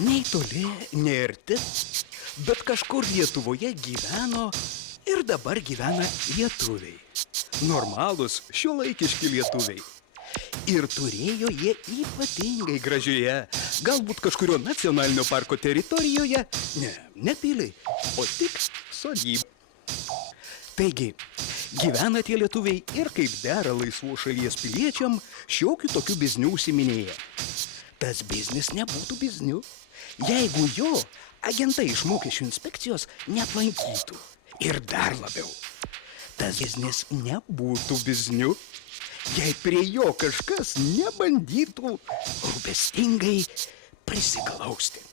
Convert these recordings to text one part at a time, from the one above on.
Nei toli, nei arti, bet kažkur Lietuvoje gyveno ir dabar gyvena lietuviai. Normalūs, šiuolaikiški lietuviai. Ir turėjo jie ypatingai gražioje, galbūt kažkurio nacionalinio parko teritorijoje, ne piliai, o tik sodybą. Taigi, gyvena tie lietuviai ir kaip dera laisvos šalies piliečiam, šiokių tokių biznių užsiminėja. Tas biznis nebūtų bizniu, jeigu jo agentai iš mokesčių inspekcijos neaplankytų. Ir dar labiau, tas biznis nebūtų bizniu, jei prie jo kažkas nebandytų rūpestingai prisiglausti.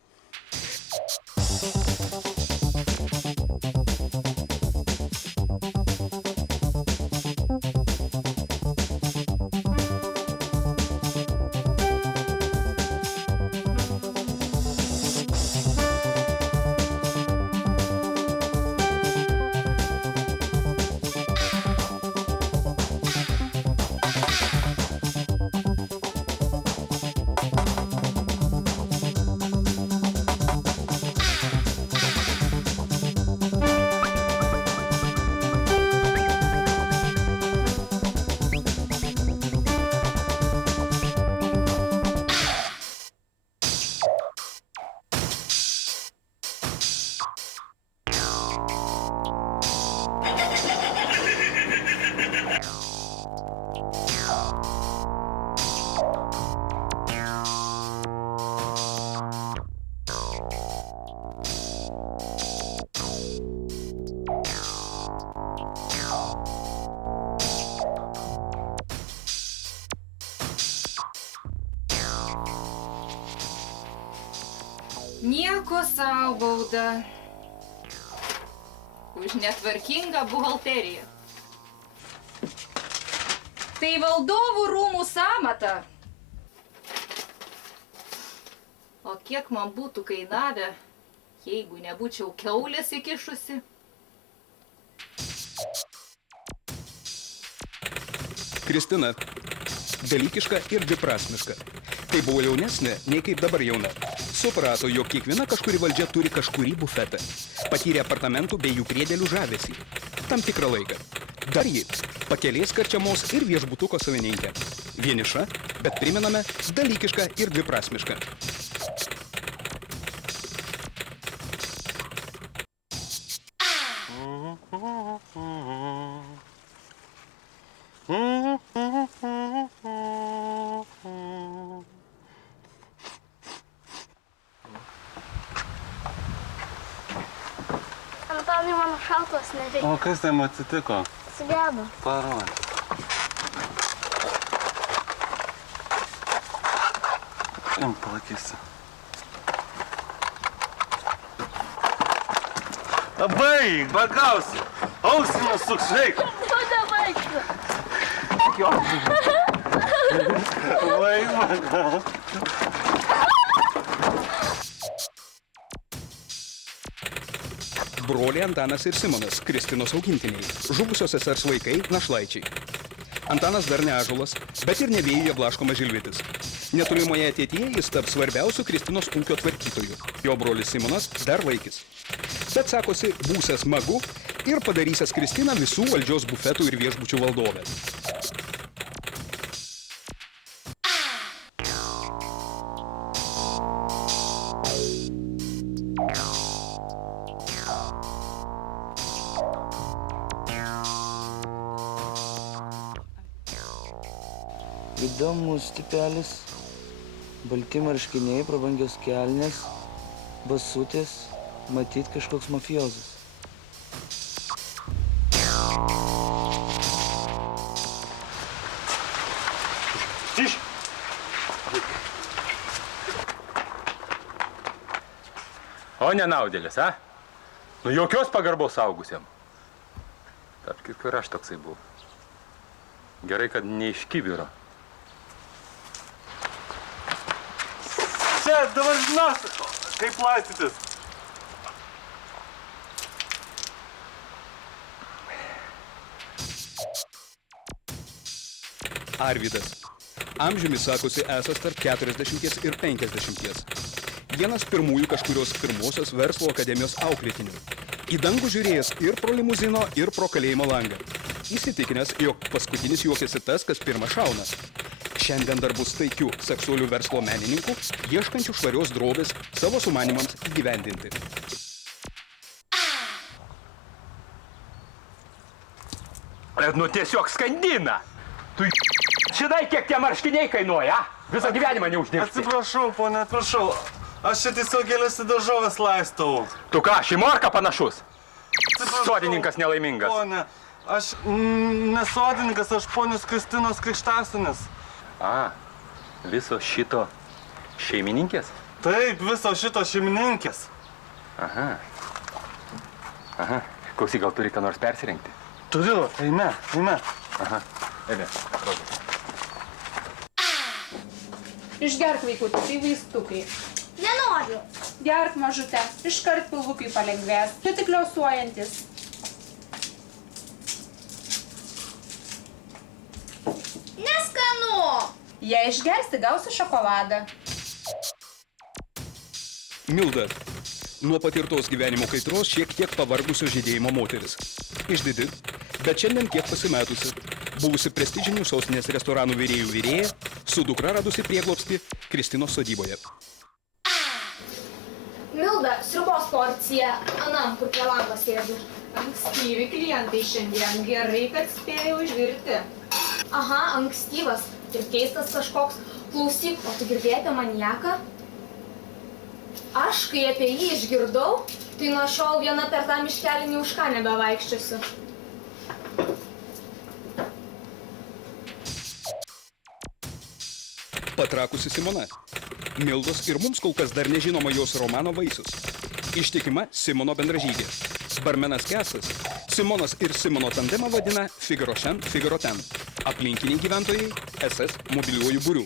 Nieko sau bauda už netvarkingą buhalteriją. Tai valdovų rūmų sąmata. O kiek man būtų kainavę, jeigu nebūčiau kiaulės įkišusi? Kristina, dalykiška ir dviprasmiška. Kai buvo jaunesnė, nei kaip dabar jauna. Suprato, jog kiekviena kažkuri valdžia turi kažkurį bufetą. Patyrė apartamentų bei jų priedėlių žavesį. Tam tikrą laiką. Dar ji pakelės karčiamos ir viešbutuko savininkė. Vieniša, bet primename, dalykiška ir dviprasmiška. Antanai, mano šaltos neveikia. O kas tam atsitiko? Sugedo. Parodė. Jam palakysi. Baig, bagausi. Ausimus suksveik. Tu nebaigsi. Baig, bagausi. Broliai Antanas ir Simonas, Kristinos augintiniai, žuvusios sesers vaikai, našlaičiai. Antanas dar ne ąžuolas, bet ir ne vėjuje blaškomas žilvitis. Netolimoje ateityje jis taps svarbiausiu Kristinos ūkio tvarkytoju. Jo brolis Simonas dar vaikis. Bet sakosi, būsęs magu ir padarysęs Kristiną visų valdžios bufetų ir viešbučių valdovę. Įdomus tipelis, balti marškiniai, prabangios kelnės, basutės, matyt kažkoks mafiozas. Tiš! O nenaudėlis, a? Nu jokios pagarbos saugusiam. Tarp kitko ir aš toksai buvau. Gerai, kad ne iš kibiro. Čia, dabar žinos, kaip laistytis. Arvydas. Amžiumi sakosi esas tarp 40 ir 50. vienas pirmųjų kažkurios pirmosios verslo akademijos auklėtinių. Į dangų žiūrėjęs ir pro limuzino, ir pro kalėjimo langą. Įsitikinęs, jog paskutinis juokiasi tas, kas pirmas šauna. Šiandien dar bus taikių seksualių verslo menininkų, ieškančių švarios drobės savo sumanimams įgyvendinti. Nu tiesiog skandina. Tu žinai, kiek tie marškiniai kainuoja, visą gyvenimą neuždirbsi. Atsiprašau, ponė, atsiprašau. Aš čia tiesiog gėlės į daržovės laistau. Tu ką, šimorka panašus? Sodininkas nelaimingas. Ponė, aš nesodininkas, aš ponios Kristinos krikštasunis. A, viso šito šeimininkės? Taip, viso šito šeimininkės. Aha. Aha. Klausyk, gal turi ką nors persirengti? Turiu, eime, eime. Aha. Eime. Išgerk vaikutį, tai vaistukai. Nenoriu. Gerk mažutę, iškart pilvukai palengvės. Čia tik liausuojantis. Neskanu. Jei išgersi, gausi šokoladą. Milda. Nuo patirtos gyvenimo kaitros šiek tiek pavargusio žydėjimo moteris. Išdidi, bet šiandien kiek pasimetusi. Buvusi prestižinių sostinės restoranų virėjų virėja, su dukra radusi prieglobstį Kristinos sodyboje. Milda, sriubos porcija. Anam, kur prie lango sėdu. Ankstyvi klientai šiandien, gerai, kad spėjau užvirti. Aha, ankstyvas. Ir keistas kažkoks. Klausyk, o tu girdėjai apie maniaką? Aš, kai apie jį išgirdau, tai nuo šiol viena per tą miškelį nė už ką nebevaikščiosiu. Patrakusi Simona. Mildos ir mums kol kas dar nežinoma jos romano vaisius. Ištikima Simono bendražygė. Barmenas Kesas. Simonas ir Simono tandemą vadina Figaro šen, Figaro ten. Aplinkiniai gyventojai SS mobiliuoju būriu.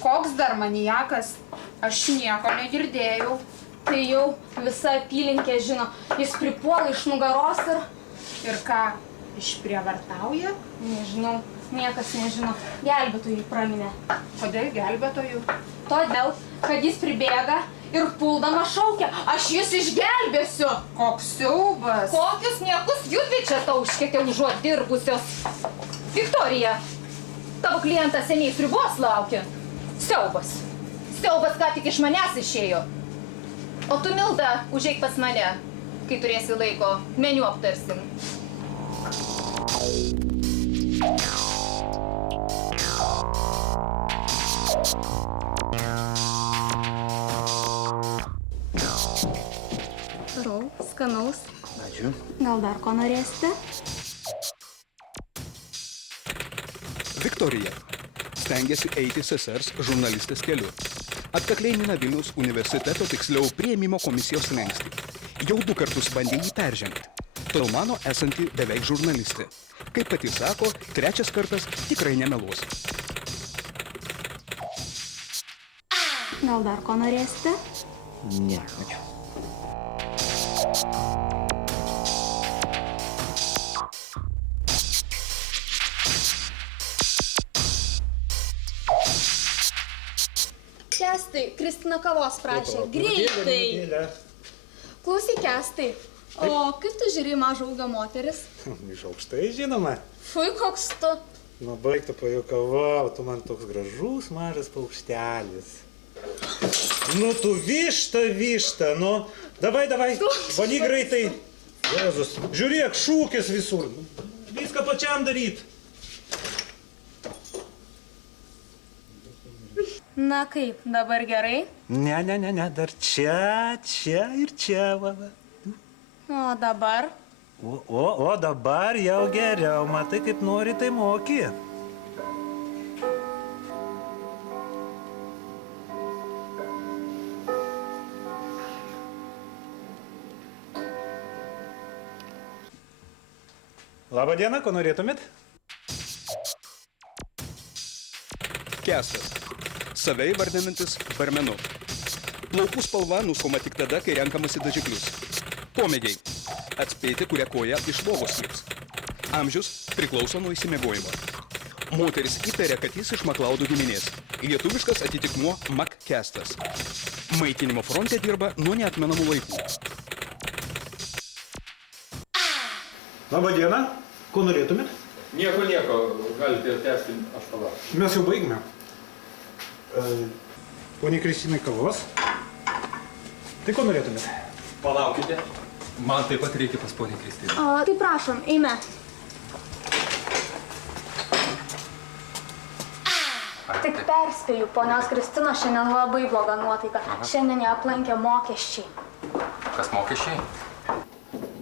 Koks dar maniakas? Aš nieko negirdėjau. Tai jau visa apylinkė žino. Jis pripuola iš nugaros ir... Ir ką, išprievartauja? Nežinau, niekas nežino. Gelbėtojai praminė. Kodėl gelbėtojų? Todėl, kad jis pribėga ir puldama šaukia. Aš jus išgelbėsiu. Koks siaubas. Kokius niekus judvi čia tauškėte užuot dirbusios? Viktorija, tavo klientas seniai sriubos laukia. Siaubas. Siaubas ką tik iš manęs išėjo. O tu, Milda, užeik pas mane, kai turėsi laiko, meniu aptarsim. Rau, skanaus. Ačiū. Gal dar ko norėsite? Viktorija. Stengiasi eiti sesers žurnalistės keliu. Atkakliai mina Vilniaus universiteto, tiksliau priėmimo komisijos slenkstį. Jau 2 kartus bandė jį peržengti. Todėl mano esanti beveik žurnalistė. Kaip pati sako, 3 kartas tikrai nemeluos. Gal dar ko norėsite? Ne, ačiū. Kestai, Kristina kavos prašė. Greitai. Klausyk, Kestai. O kaip tu žiūri į mažą ūgio moteris? Iš aukštai, žinoma. Fui, koks tu. Nu, baig tu pajuokavau, tu man toks gražus mažas paukštelis. Nu, tu višta, nu. Davai, valyk greitai. Jėzus, žiūrėk, šūkis visur. Viską pačiam daryt. Na kaip, dabar gerai? Ne, dar čia ir čia, va. O dabar? O dabar jau geriau, matai, kaip nori, tai moki. Labą dieną, ko norėtumėt? Kestas. Save įvardinantis barmenu. Plaukų spalva nuskoma tik tada, kai renkamasi dažiklius. Pomėgiai. Atspėti, kurią koją iš lovos lips. Amžius priklauso nuo įsimiegojimo. Moteris įtarė, kad jis iš Maklaudų giminės. Lietuviškas atitikmuo Makkestas. Maitinimo fronte dirba nuo neatmenamų laikų. Labą dieną. Ko norėtumėt? Nieko, galite tęsti, aš palauksiu. Mes jau baigime. Poniai Kristinai kavos. Tai ko norėtumėt? Palaukite. Man taip pat reikia pas ponį Kristiną. O, tai prašom, eime. Tik perspėju, ponios Kristinos šiandien labai bloga nuotaika. Šiandien ją aplankė mokesčiai. Kas mokesčiai?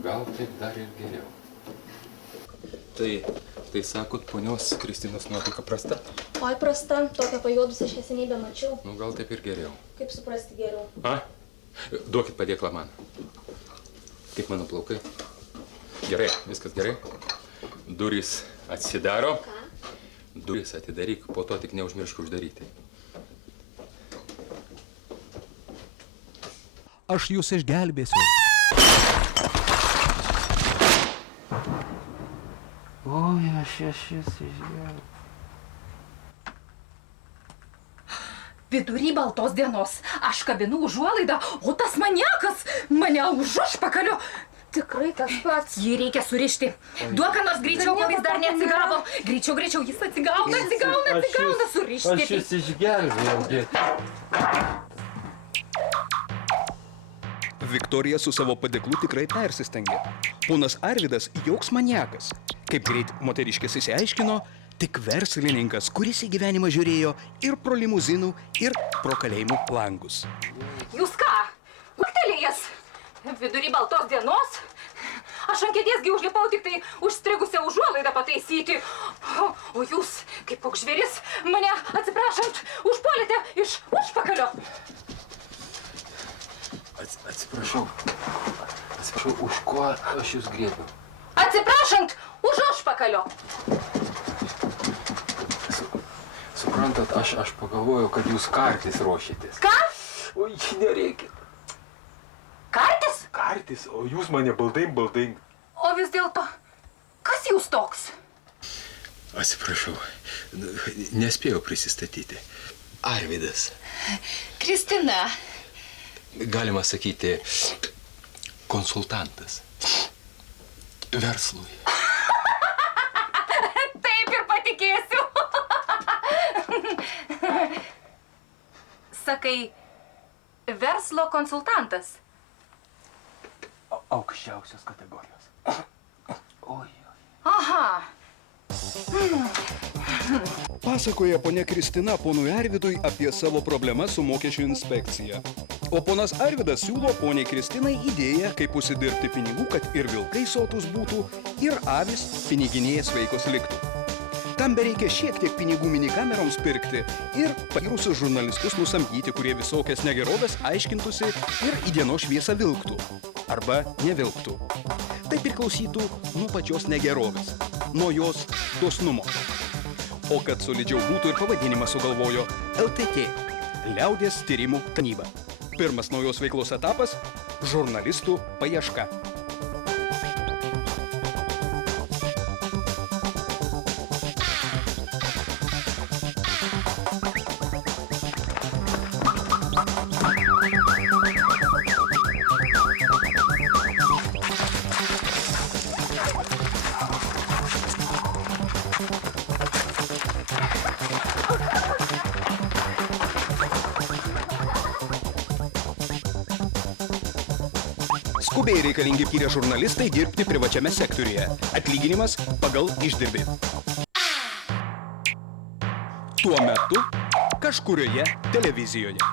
Gal taip dar ir geriau. Tai sakot, ponios Kristinos nuotaika prasta? Oi, prasta, tokią pajuodusią šviesenybę mačiau. Nu, gal taip ir geriau. Kaip suprasti geriau? A? Duokit padėklą man. Kaip mano plaukai? Gerai, viskas gerai. Durys atsidaro. Ką? Durys atidaryk, po to tik neužmiršk uždaryti. Aš jūs išgelbėsiu. Oi, aš išgelbėjau. Vidury baltos dienos aš kabinu užuolaidą, o tas maniakas mane už užpakalio. Tikrai tas pats. Jį reikia surišti. Duok, ką nors greičiau, kol jis dar neatsigavo. Greičiau, jis atsigauna, surišti. Aš jūs išgelbėjau. Viktorija su savo padėklu tikrai persistengė. Ponas Arvydas joks maniakas. Kaip greit moteriškės išsiaiškino, tik verslininkas, kuris į gyvenimą žiūrėjo ir pro limuzinų, ir pro kalėjimų langus. Jūs ką? Gultelėjęs? Vidury baltos dienos? Aš ant kėdėsgi užlipau tik tai užstrigusią užuolaidą pataisyti. O jūs, kaip koks žvėris, mane, atsiprašant, užpuolėte iš užpakalio. Atsiprašau, už ko aš jūs griebiau? Atsiprašant, už užpakalio. Suprantat, aš pagalvojau, kad jūs kartis ruošitės. Ką? Oi, nereikia. Kartis? Kartis, o jūs mane baldain. O vis dėlto, kas jūs toks? Atsiprašau, nespėjau prisistatyti. Arvydas. Kristina. Galima sakyti, konsultantas. Verslui. Taip ir patikėsiu. Sakai, verslo konsultantas. Aukščiausios kategorijos. Oi. Aha. Pasakoja ponia Kristina ponui Arvydui apie savo problemas su mokesčių inspekcija. O ponas Arvydas siūlo poniai Kristinai idėją, kaip užsidirbti pinigų, kad ir vilkai sotus būtų, ir avis piniginėje sveikos liktų. Tam bereikia šiek tiek pinigų minikameroms pirkti ir patyrusius žurnalistus nusamdyti, kurie visokias negerovės aiškintųsi ir į dienos šviesą vilktų. Arba nevilktų. Tai priklausytų nuo pačios negerovės, nuo jos dosnumo. O kad solidžiau būtų ir pavadinimą sugalvojo LTT – Liaudies tyrimų tarnyba. Pirmas naujos veiklos etapas – žurnalistų paieška. Skubiai reikalingi patyrę žurnalistai dirbti privačiame sektoriuje. Atlyginimas pagal išdirbį. Tuo metu kažkurioje televizijoje.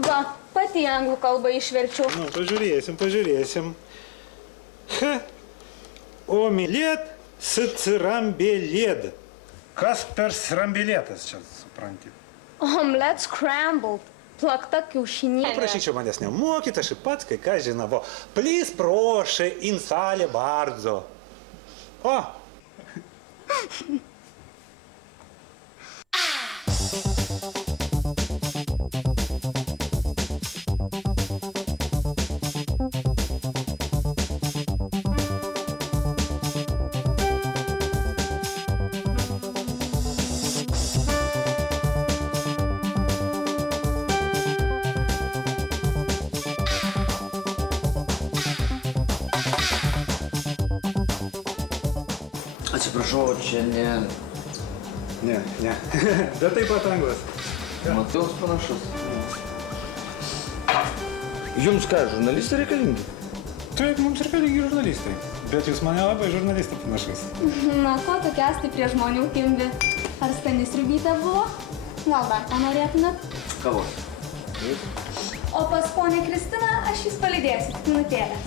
Va, pati anglų kalbą išverčiau. Nu, pažiūrėsim. Ha. O mylėt Srambėlėd. Kas per srambėlėtas čia, supranti? Omelette scrambled. Plakta kiaušinienė. Prašyčiau manęs nemokyti, aš ir pats kai ką žinavo. Please, prošai, in salė bardzo. O! Atsiprašau, čia ne... Ne. Bet taip pat anglas. Matau panašus. Jums ką, žurnalistai reikalingi? Taip, mums reikalingi žurnalistai. Bet jūs mane labai žurnalistą panašus. Na, ko tu kęsti prie žmonių kimbi? Ar skani sriubytė buvo? Gal dar ką norėtumėt? Kavos. O pas ponę Kristiną aš jūs palydėsiu, minutėlę.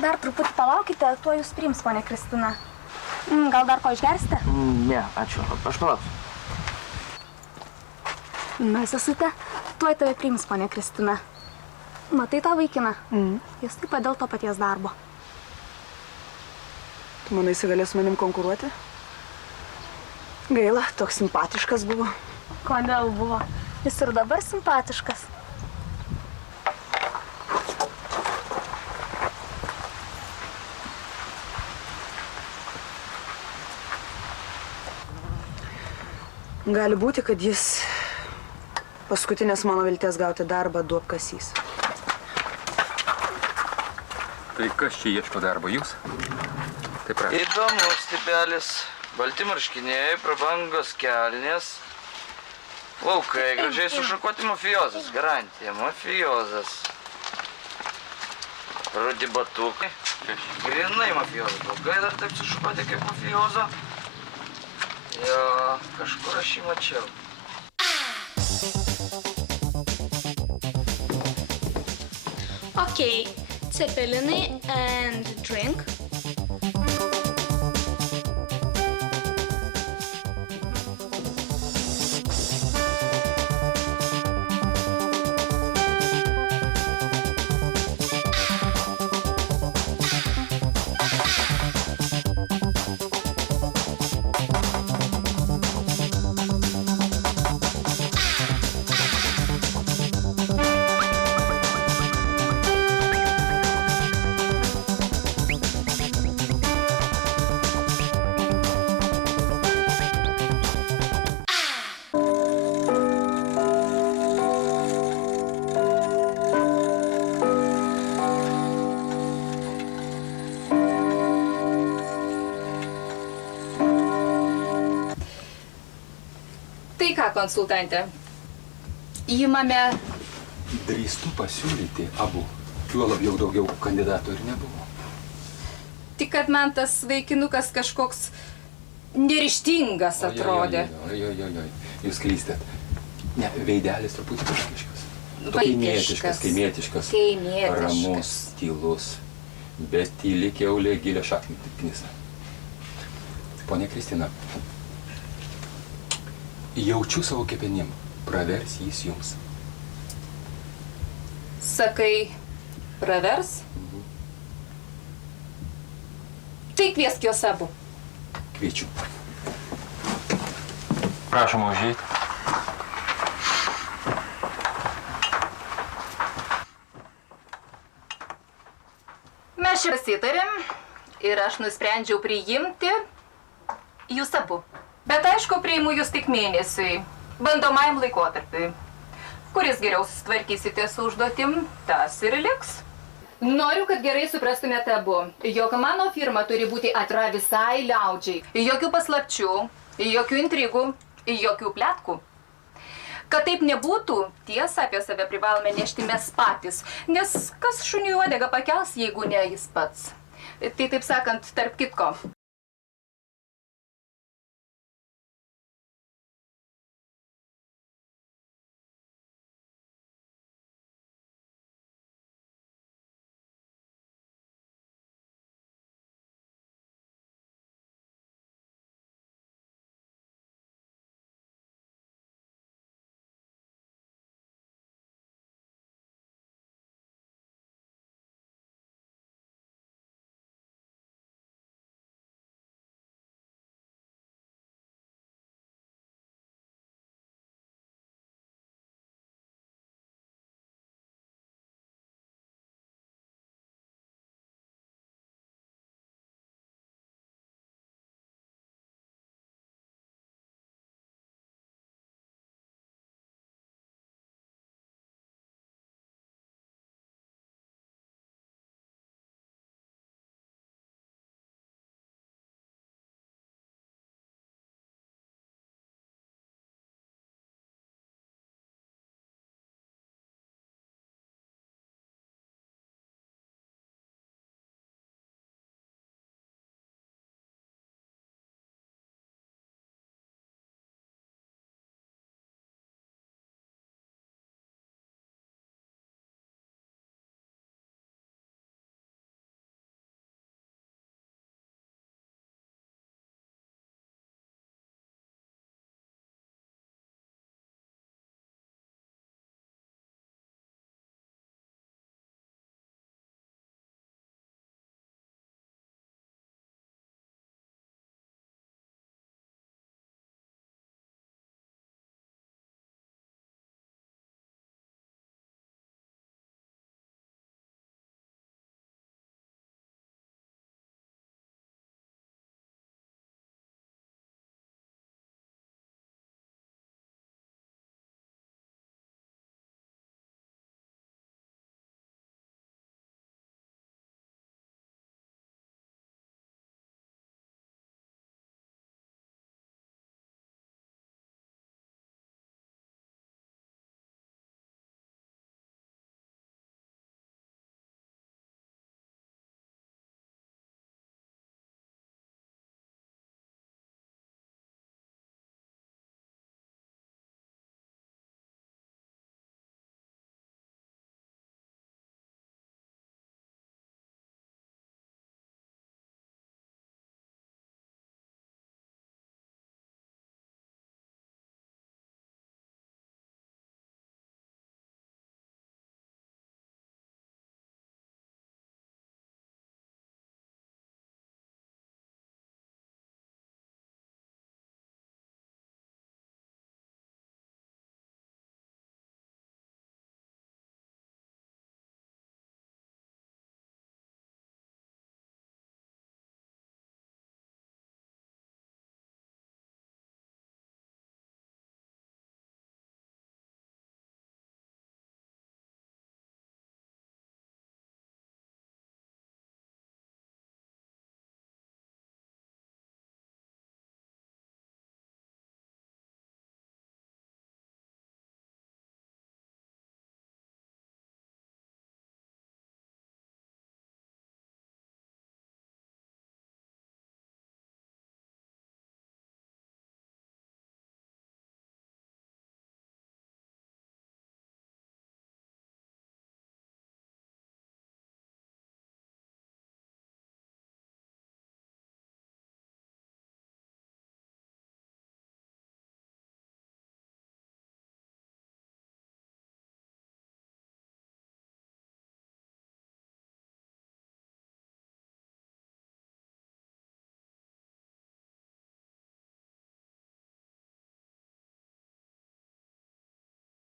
Dar truputį palaukite, tuo jūs priims, ponė Kristina. Gal dar ko išgersite? Ne, ačiū. Aš palauksiu. Na, sesute, tuoj tave priims, ponė Kristina. Matai tą vaikiną? Jis taip pat dėl to paties darbo. Tu manai, jis galės su manim konkuruoti? Gaila, toks simpatiškas buvo. Kodėl buvo? Jis ir dabar simpatiškas. Gali būti, kad jis paskutinės mano vilties gauti darbą duobkasys. Tai kas čia ieško darbo, jūs? Tai prašau. Įdomus tipelis. Balti marškiniai, prabangos kelnės. Laukai, gražiai sušukuoti mafiozas. Garantija, mafiozas. Rudi batukai. Grinai mafiozas. Laukai dar taip sušukuoti kaip mafiozo. Jo, kažkur aš jį mačiau. Okay, cepelinai and drink. Tai ką, konsultantė? Įmame... Drįstu pasiūlyti abu. Juo labiau daugiau kandidatų ir nebuvo. Tik kad man tas vaikinukas kažkoks neryžtingas atrodė. Oi. Jūs klystat. Ne, veidelis truputį kažkiškas. Vaikiškas. Kaimietiškas. Ramus, tylus. Bet tyli kiaulė gilę šaknį knisa. Ponia Kristina, jaučiu savo kepenim. Pravers jis jums. Sakai, pravers? Tai kviesk juos abu. Kviečiu. Prašom užėjti. Mes čia pasitarėm ir aš nusprendžiau priimti jūs abu. Bet aišku, priimu jūs tik mėnesiui, bandomajam laikotarpiui. Kuris geriau susitvarkysite su užduotim, tas ir liks. Noriu, kad gerai suprastumėte abu, jog mano firma turi būti atvira visai liaudžiai. Jokių paslapčių, jokių intrigų, jokių pletkų. Kad taip nebūtų, tiesą apie save privalome nešti mes patys, nes kas šuniui uodegą pakels, jeigu ne jis pats. Tai taip sakant, tarp kitko,